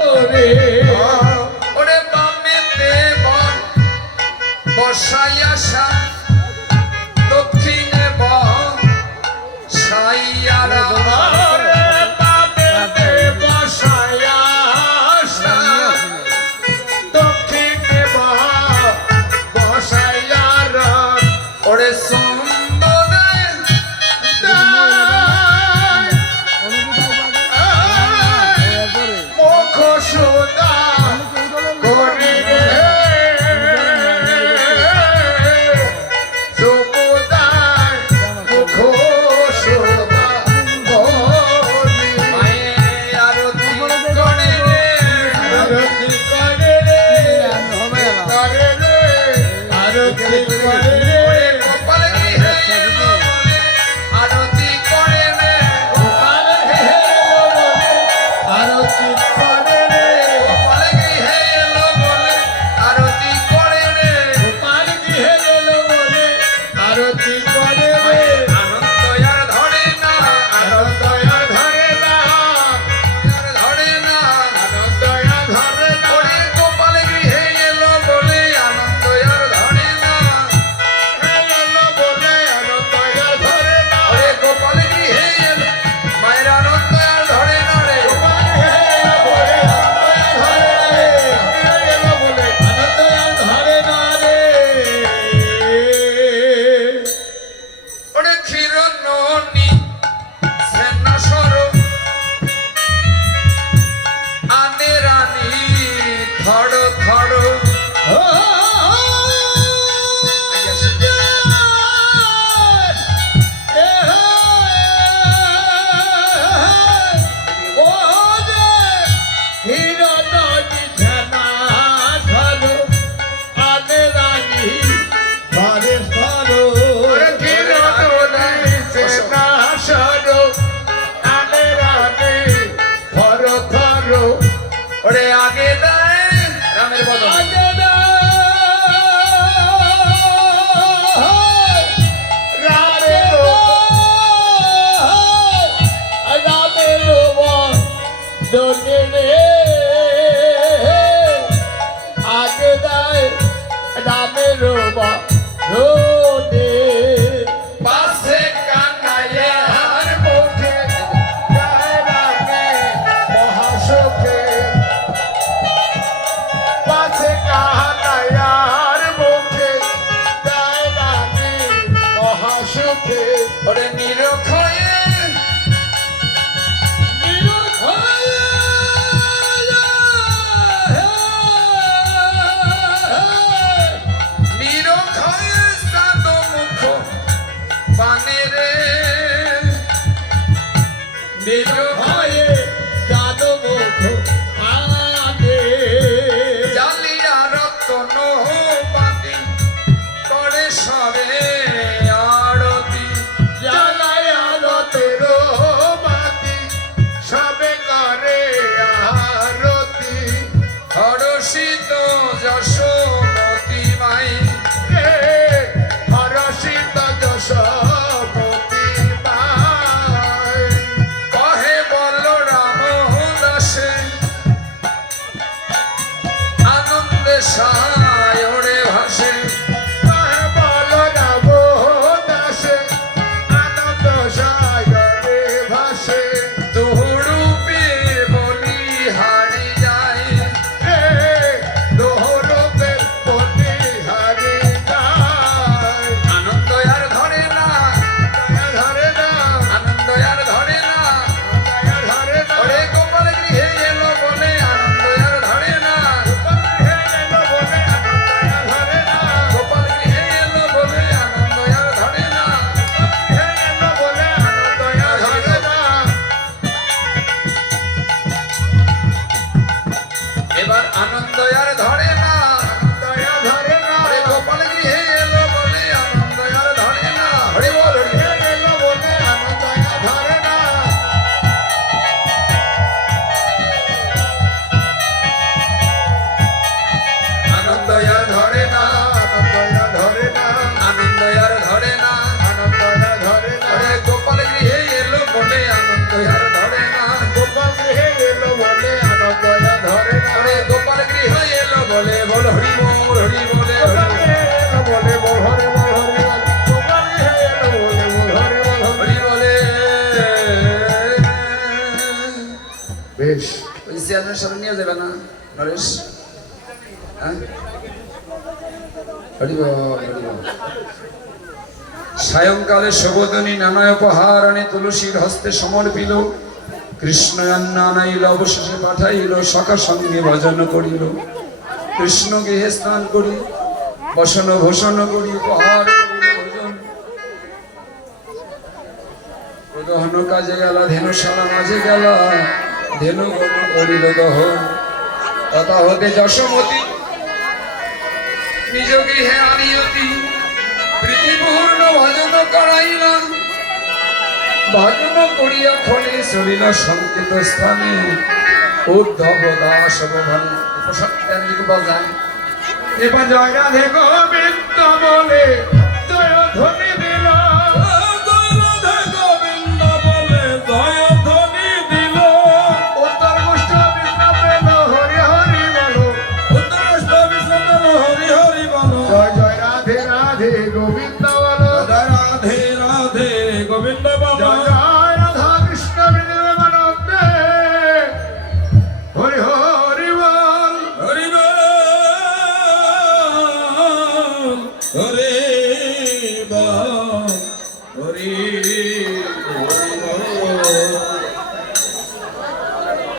ওরে বামেতে বসাইয়া দক্ষিণে বসাইয়া দক্ষিণে বসাইয়া ওরে আগে দেয় রামের বদন আগে দেয় রামের বদনে পাশে কানাইয়ার মুখে দেয় রামে মহাসুখে পাশে কানাইয়ার মুখে দেয় রামে মহাসুখে ওরে নিরক্ষয়ে জালিয়া রতন পাতি করে সবে আরতি জ্বালায়া রতের পাতি সবে করে আরতি হরষিত যশোমতি মাই হরষিত যশোমতি সায়রে ভাসে বল রাম দাসে আনন্দ সায়রে ভাসে দোহরূপে বলি হারি যায় দোহরূপে বলি হারি যায় আনন্দ আর ধরে না ধরে না আনন্দ আর ধরে না ধরে না ওরে গোপাল গৃহে এলো বলে আনন্দ আর ধরে না এবার আনন্দ আর ধরে না ধরে না গোপাল গৃহে এলো বলে আনন্দ আর ধরে না হরি বল এলো বলে আনন্দ আর ধরে না আনন্দ আর ধরে না আনন্দ আর ধরে না আনন্দ আর ধরে না গোপাল গৃহে এলো বলে আনন্দ আর ধরে না গোপাল গৃহে এলো বলে আনন্দ আর চেয়ারম্যানের সাথে নিয়ে যাবে না নরেশ? হ্যাঁ, হরি বল, হরি বল। সায়ংকালে শোভদনী নানা উপহার আনে তুলসীর হস্তে সমর্পিল। কৃষ্ণ অন্ন আনাইল, অবশেষে পাঠাইল, সখা সঙ্গে ভজন করিল। কৃষ্ণ গৃহে স্নান করি, বসন ভূষণ করি, উপহার করিল ভোজন। প্রদহন কাজে গেল, ধেনুশালা মাঝে গেল, ধেনু করিল দহন। তথা হতে যশোমতী নিজ গৃহে আনিয়তি, প্রীতিপূর্ণ ভজন করাইলা। ভজন করিয়া ক্ষণে চলিল সংকেত স্থানে, উদ্ধব দাস ভবানী। উপসর্গের দিকে বজায় এবার জয় রাধে গোবিন্দ বলে জয় ধ্বনি দিল। জয় রাধে গোবিন্দ বলে জয় ধ্বনি দিল। উত্তর গোষ্ঠ বিশ্রাম পেল, হরি হরি বলো। উত্তর গোষ্ঠ বিশ্রাম পেল, হরি হরি বলো। জয় জয় রাধে রাধে গোবিন্দ